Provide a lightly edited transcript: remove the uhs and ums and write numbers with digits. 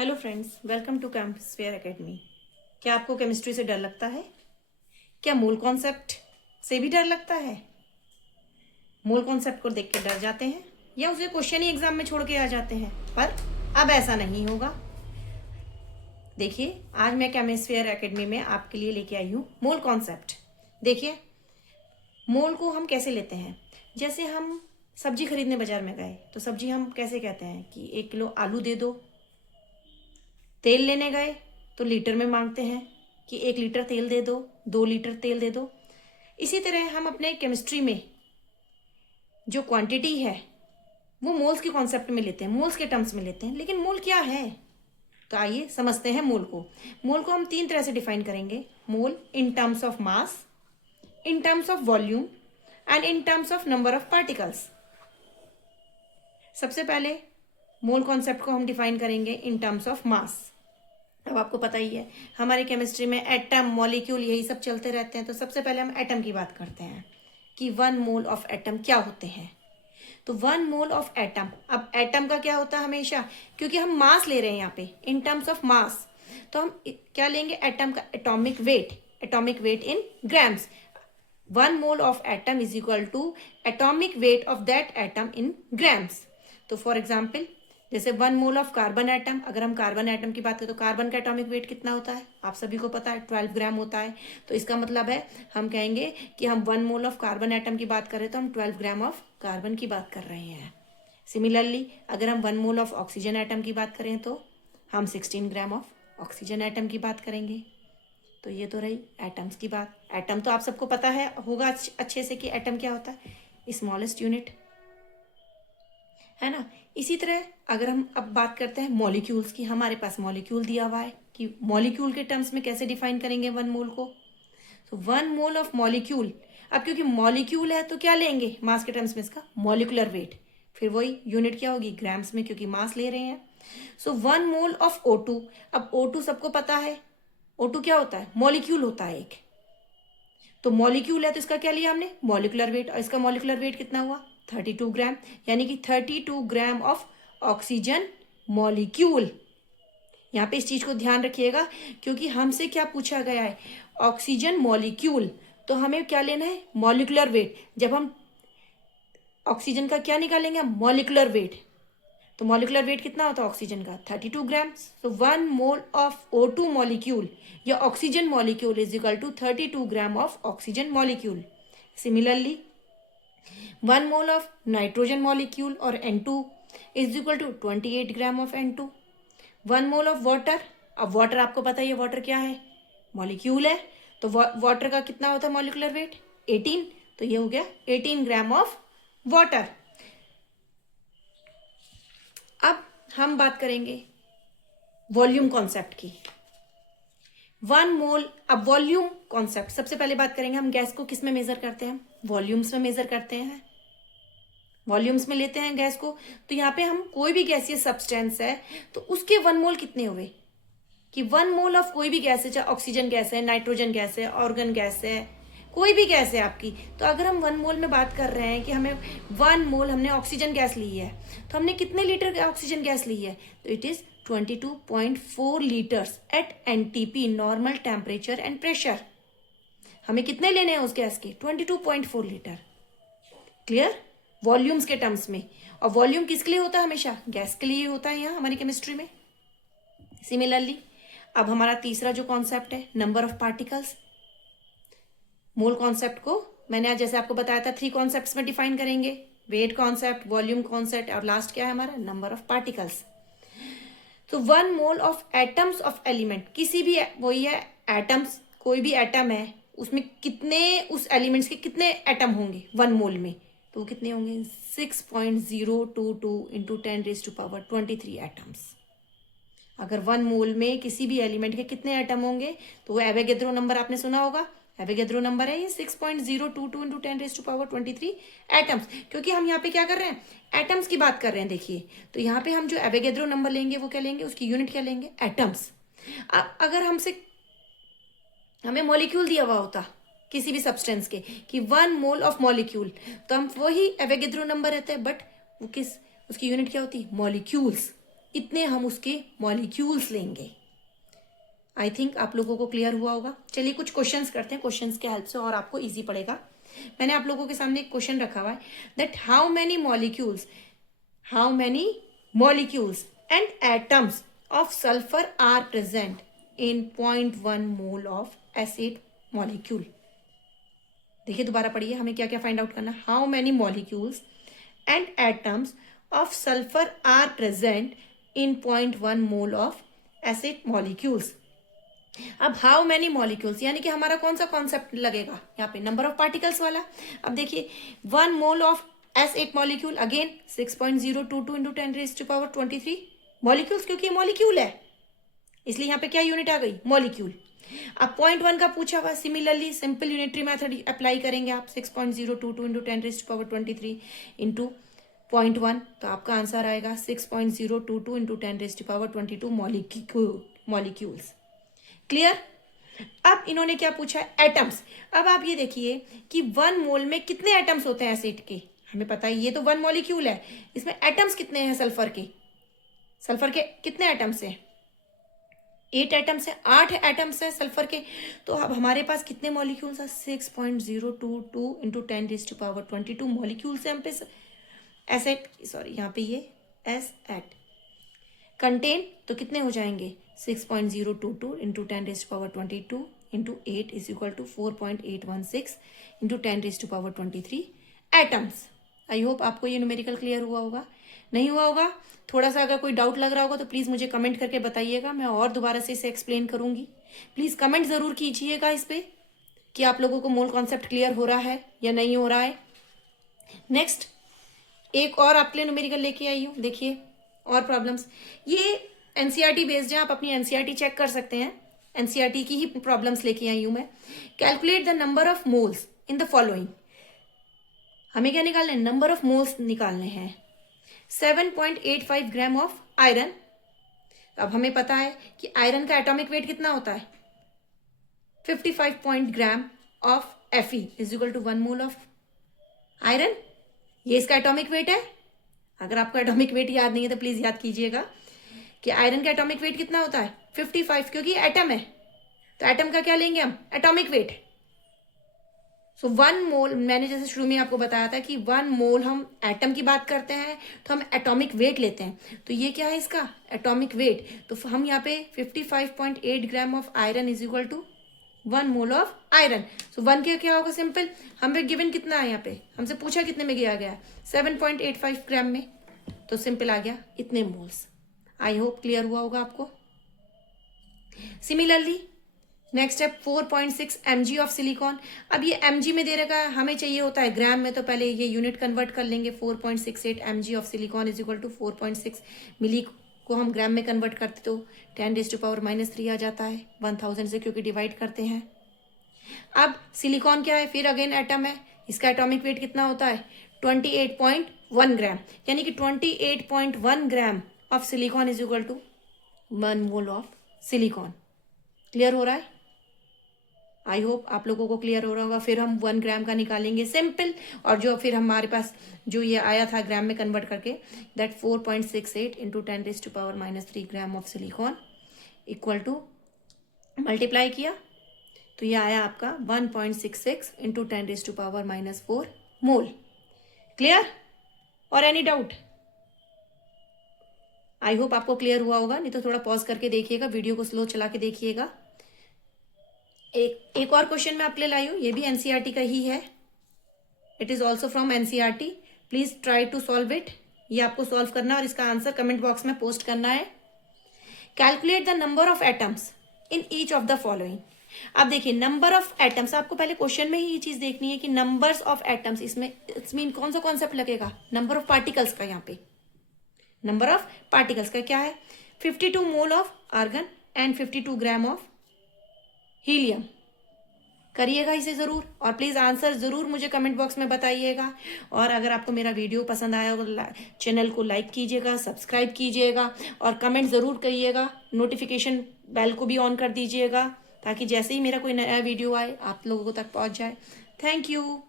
Hello friends, welcome to Campusfair Academy. क्या आपको chemistry से डर लगता है? क्या मूल कॉन्सेप्ट से भी डर लगता है? मूल कॉन्सेप्ट को देख के डर जाते हैं या उसे क्वेश्चन ही एग्जाम में छोड़ के आ जाते हैं? पर अब ऐसा नहीं होगा। देखिए, आज मैं कैंपसफेयर एकेडमी में आपके लिए लेके आई हूँ मूल कॉन्सेप्ट। देखिए, मोल को हम कैसे लेते हैं। जैसे हम सब्जी खरीदने बाजार में गए तो सब्जी हम कैसे कहते हैं कि 1 किलो आलू दे दो। तेल लेने गए तो लीटर में मांगते हैं कि 1 लीटर तेल दे दो, 2 लीटर तेल दे दो। इसी तरह हम अपने केमिस्ट्री में जो क्वांटिटी है वो मोल्स के कॉन्सेप्ट में लेते हैं, मोल्स के टर्म्स में लेते हैं। लेकिन मोल क्या है? तो आइए समझते हैं मोल को। मोल को हम 3 तरह से डिफाइन करेंगे। Mole in terms of mass, in terms of volume and in terms of number of particles. सबसे पहले मोल कॉन्सेप्ट को हम डिफाइन करेंगे इन टर्म्स ऑफ मास। अब आपको पता ही है, हमारी केमिस्ट्री में एटम, मॉलिक्यूल यही सब चलते रहते हैं। तो सबसे पहले हम एटम की बात करते हैं कि 1 मोल ऑफ एटम क्या होते हैं। तो 1 मोल ऑफ एटम, अब एटम का क्या होता है हमेशा, क्योंकि हम मास ले रहे हैं यहाँ पे इन टर्म्स ऑफ मास, तो हम क्या लेंगे? एटम का atomic weight, atomic weight in grams. 1 mole of atom is equal to atomic weight of that atom in grams. तो फॉर एग्जाम्पल, जैसे 1 मोल ऑफ कार्बन एटम, अगर हम कार्बन एटम की बात करें तो कार्बन का एटॉमिक वेट कितना होता है? आप सभी को पता है, 12 ग्राम होता है। तो इसका मतलब है हम कहेंगे कि हम 1 मोल ऑफ कार्बन एटम की बात करें तो हम 12 ग्राम ऑफ कार्बन की बात कर रहे हैं। सिमिलरली, अगर हम 1 मोल ऑफ ऑक्सीजन एटम की बात करें तो हम 16 ग्राम ऑफ ऑक्सीजन एटम की बात करेंगे। तो ये तो रही एटम्स की बात। एटम तो आप सबको पता है होगा अच्छे से कि एटम क्या होता है, स्मॉलेस्ट यूनिट, है ना। इसी तरह अगर हम अब बात करते हैं मॉलिक्यूल्स की, हमारे पास मॉलिक्यूल दिया हुआ है कि मॉलिक्यूल के टर्म्स में कैसे डिफाइन करेंगे 1 मोल को। तो 1 मोल ऑफ मॉलिक्यूल, अब क्योंकि मॉलिक्यूल है तो क्या लेंगे मास के टर्म्स में? इसका मॉलिकुलर वेट। फिर वही यूनिट क्या होगी? ग्राम्स में, क्योंकि मास ले रहे हैं। सो 1 मोल ऑफ O2, अब O2 सबको पता है, O2 क्या होता है? मॉलिक्यूल होता है एक। तो मॉलिक्यूल है तो इसका क्या लिया हमने? Molecular weight. और इसका मॉलिकुलर वेट कितना हुआ? 32 ग्राम, यानी कि 32 ग्राम ऑफ ऑक्सीजन मॉलिक्यूल। यहाँ पे इस चीज को ध्यान रखिएगा, क्योंकि हमसे क्या पूछा गया है? Oxygen molecule. तो हमें क्या लेना है? Molecular weight. जब हम ऑक्सीजन का क्या निकालेंगे? Molecular weight. तो मॉलिकुलर वेट कितना होता है ऑक्सीजन का? 32 ग्राम। तो 1 मोल ऑफ O2 मॉलिक्यूल या oxygen molecule is equal to 32 gram of oxygen molecule. Similarly 1 mole of nitrogen molecule और N2 is equal to 28 gram of N2। 1 mole of water, अब water आपको पता है water क्या है? Molecule है। तो वाटर का कितना होता है मॉलिकुलर वेट? 18। तो ये हो गया 18 ग्राम ऑफ वाटर। अब हम बात करेंगे वॉल्यूम कॉन्सेप्ट की। 1 मोल, अब वॉल्यूम कॉन्सेप्ट सबसे पहले बात करेंगे हम गैस को किस में मेजर करते हैं? वॉल्यूम्स में मेजर करते हैं, वॉल्यूम्स में लेते हैं गैस को। तो यहाँ पे हम कोई भी गैसीय सब्सटेंस है तो उसके 1 मोल कितने हुए? कि 1 मोल ऑफ कोई भी गैस है, चाहे ऑक्सीजन गैस है, नाइट्रोजन गैस है, ऑर्गन गैस है, कोई भी गैस है आपकी, तो अगर हम 1 मोल में बात कर रहे हैं कि हमें 1 मोल हमने ऑक्सीजन गैस ली है, तो हमने कितने लीटर ऑक्सीजन गैस ली है? तो it is 22.4 liters at NTP, normal temperature and pressure. हमें कितने लेने हैं उस गैस के? 22.4 लीटर। क्लियर? वॉल्यूम्स के टर्म्स में। और वॉल्यूम किसके लिए होता है? हमेशा गैस के लिए होता है यहाँ हमारी केमिस्ट्री में। सिमिलरली अब हमारा तीसरा जो कॉन्सेप्ट है, number of particles. Mole concept को मैंने आज जैसे आपको बताया था 3 कॉन्सेप्ट्स में डिफाइन करेंगे, वेट कॉन्सेप्ट, वॉल्यूम कॉन्सेप्ट और लास्ट क्या है हमारा? Number of particles. तो 1 mole of atoms of element, किसी भी वही है एटम्स, कोई भी एटम है उसमें कितने, उस एलिमेंट्स के कितने एटम होंगे 1 मोल में? तो कितने होंगे? 6.022 इंटू 10⁻23 एटम्स। अगर 1 मोल में किसी भी एलिमेंट के कितने एटम होंगे तो वो एवोगैड्रो नंबर आपने सुना होगा। एवोगैड्रो नंबर है ये 6.022 इंटू 10⁻23 एटम्स। क्योंकि हम यहाँ पे क्या कर रहे हैं? एटम्स की बात कर रहे हैं। देखिए, तो यहाँ पे हम जो एवोगैड्रो नंबर लेंगे वो क्या लेंगे? उसकी यूनिट क्या लेंगे? एटम्स। अब अगर हमें मॉलिक्यूल दिया हुआ होता किसी भी सब्सटेंस के कि 1 मोल ऑफ मॉलिक्यूल, तो हम वही एवोगैड्रो नंबर रहता है, बट वो किस, उसकी यूनिट क्या होती? मॉलिक्यूल्स। इतने हम उसके मॉलिक्यूल्स लेंगे। आई थिंक आप लोगों को क्लियर हुआ होगा। चलिए कुछ क्वेश्चंस करते हैं, क्वेश्चंस के हेल्प से और आपको इजी पड़ेगा। मैंने आप लोगों के सामने एक क्वेश्चन रखा हुआ है that how many molecules and atoms of sulphur are present in 0.1 mole of acid molecule. देखिए दोबारा पढ़िए, हमें क्या क्या फाइंड आउट करना। How many molecules and atoms of sulphur are present in 0.1 mole of acid molecules. अब how many molecules यानी कि हमारा कौन सा कॉन्सेप्ट लगेगा यहाँ पे, नंबर ऑफ पार्टिकल्स वाला। अब देखिए 1 mole of S8 molecule, again 6.022 into 10⁻23 molecules, क्योंकि ये मॉलिक्यूल है इसलिए यहाँ पे क्या यूनिट आ गई, मॉलिक्यूल। अब 0.1 का पूछा हुआ, similarly simple unitary method apply करेंगे आप, 6.022 इंटू 10⁻23 इंटू 0.1, तो आपका आंसर आएगा 6.022 इंटू 10⁻22 मॉलिक्यूल्स। क्लियर। अब इन्होंने क्या पूछा है, एटम्स। अब आप ये देखिए कि 1 मोल में कितने एटम्स होते हैं एसिड के, हमें पता है ये तो 1 मॉलिक्यूल है, इसमें एटम्स कितने हैं सल्फर के कितने एटम्स हैं, 8 एटम्स है, 8 एटम्स है सल्फर के। तो अब हमारे पास कितने मॉलिक्यूल्स हैं, 6.022 इंटू 10⁻22 मॉलिक्यूल्स है हम पे एसिड, सॉरी यहाँ पे ये एस एट कंटेन, तो कितने हो जाएंगे 6.022 into 10⁻22 into 8 is equal to 4.816 into 10⁻23 atoms. I hope आपको ये न्यूमेरिकल क्लियर हुआ होगा। नहीं हुआ होगा, थोड़ा सा अगर कोई डाउट लग रहा होगा तो प्लीज़ मुझे कमेंट करके बताइएगा, मैं और दोबारा से इसे एक्सप्लेन करूंगी। प्लीज़ कमेंट ज़रूर कीजिएगा इस पर कि आप लोगों को मोल कॉन्सेप्ट क्लियर हो रहा है या नहीं हो रहा है। नेक्स्ट एक और आपके लिए न्यूमेरिकल लेके आई हूँ, देखिए और प्रॉब्लम्स, ये एनसीईआरटी बेस्ड है, आप अपनी एनसीईआरटी चेक कर सकते हैं, एनसीईआरटी की ही प्रॉब्लम्स लेके आई हूं मैं। Calculate the number of moles in the following, हमें क्या निकालना है, नंबर ऑफ मोल्स निकालने हैं। 7.85 ग्राम ऑफ आयरन, अब हमें पता है कि आयरन का एटॉमिक वेट कितना होता है 55 gram of Fe is equal to 1 mole of iron, ये इसका एटॉमिक वेट है। अगर आपको एटॉमिक वेट याद नहीं है तो प्लीज याद कीजिएगा कि आयरन का एटॉमिक वेट कितना होता है 55, क्योंकि एटम है तो एटम का क्या लेंगे हम, एटॉमिक वेट। सो 1 मोल, मैंने जैसे शुरू में आपको बताया था कि 1 मोल हम एटम की बात करते हैं तो हम एटॉमिक वेट लेते हैं, तो ये क्या है इसका एटॉमिक वेट, तो हम यहाँ पे 55.8 gram of iron is equal to 1 mole of iron. So 1 के क्या होगा, सिंपल, हमें गिवन कितना है, यहाँ पे हमसे पूछा कितने में गया गया 7.85 ग्राम में, तो सिंपल आ गया इतने मोल्स। आई होप क्लियर हुआ होगा आपको। सिमिलरली नेक्स्ट है 4.6 mg ऑफ सिलिकॉन। अब ये mg में दे रखा है, हमें चाहिए होता है ग्राम में, तो पहले ये यूनिट कन्वर्ट कर लेंगे। 4.68 mg of silicon is equal to 4.6 milli को हम ग्राम में कन्वर्ट करते तो 10⁻³ आ जाता है 1000 से, क्योंकि डिवाइड करते हैं। अब सिलिकॉन क्या है, फिर अगेन एटम है, इसका एटॉमिक वेट कितना होता है 28.1 ग्राम, यानी कि 28.1 gram of silicon is equal to 1 mole of silicon. Clear हो रहा है, आई होप आप लोगों को क्लियर हो रहा होगा। फिर हम 1 ग्राम का निकालेंगे सिंपल, और जो फिर हमारे पास जो ये आया था ग्राम में कन्वर्ट करके, that 4.68 into 10⁻³ gram of silicon equal to, multiply किया तो ये आया आपका 1.66 इंटू 10⁻⁻4 मोल। क्लियर, और एनी डाउट? आई होप आपको क्लियर हुआ होगा, नहीं तो थोड़ा पॉज करके देखिएगा, वीडियो को स्लो चला के देखिएगा। एक और क्वेश्चन मैं आपके लिए लाई हूँ, ये भी एनसीईआरटी का ही है, it is also from NCERT, please try to solve it. ये आपको सॉल्व करना और इसका आंसर कमेंट बॉक्स में पोस्ट करना है। Calculate the number of atoms in each of the following. अब देखिए नंबर ऑफ एटम्स, आपको पहले क्वेश्चन में ही ये चीज देखनी है कि नंबर्स ऑफ एटम्स, इसमें इट्स मीन कौन सा कॉन्सेप्ट लगेगा, नंबर ऑफ पार्टिकल्स का। यहाँ पे नंबर ऑफ पार्टिकल्स का क्या है, 52 mole of argon and 52 gram of helium. करिएगा इसे जरूर, और प्लीज आंसर जरूर मुझे कमेंट बॉक्स में बताइएगा। और अगर आपको मेरा वीडियो पसंद आया हो तो चैनल को लाइक कीजिएगा, सब्सक्राइब कीजिएगा और कमेंट जरूर करिएगा। नोटिफिकेशन बेल को भी ऑन कर दीजिएगा ताकि जैसे ही मेरा कोई नया वीडियो आए आप लोगों तक पहुंच जाए। Thank you.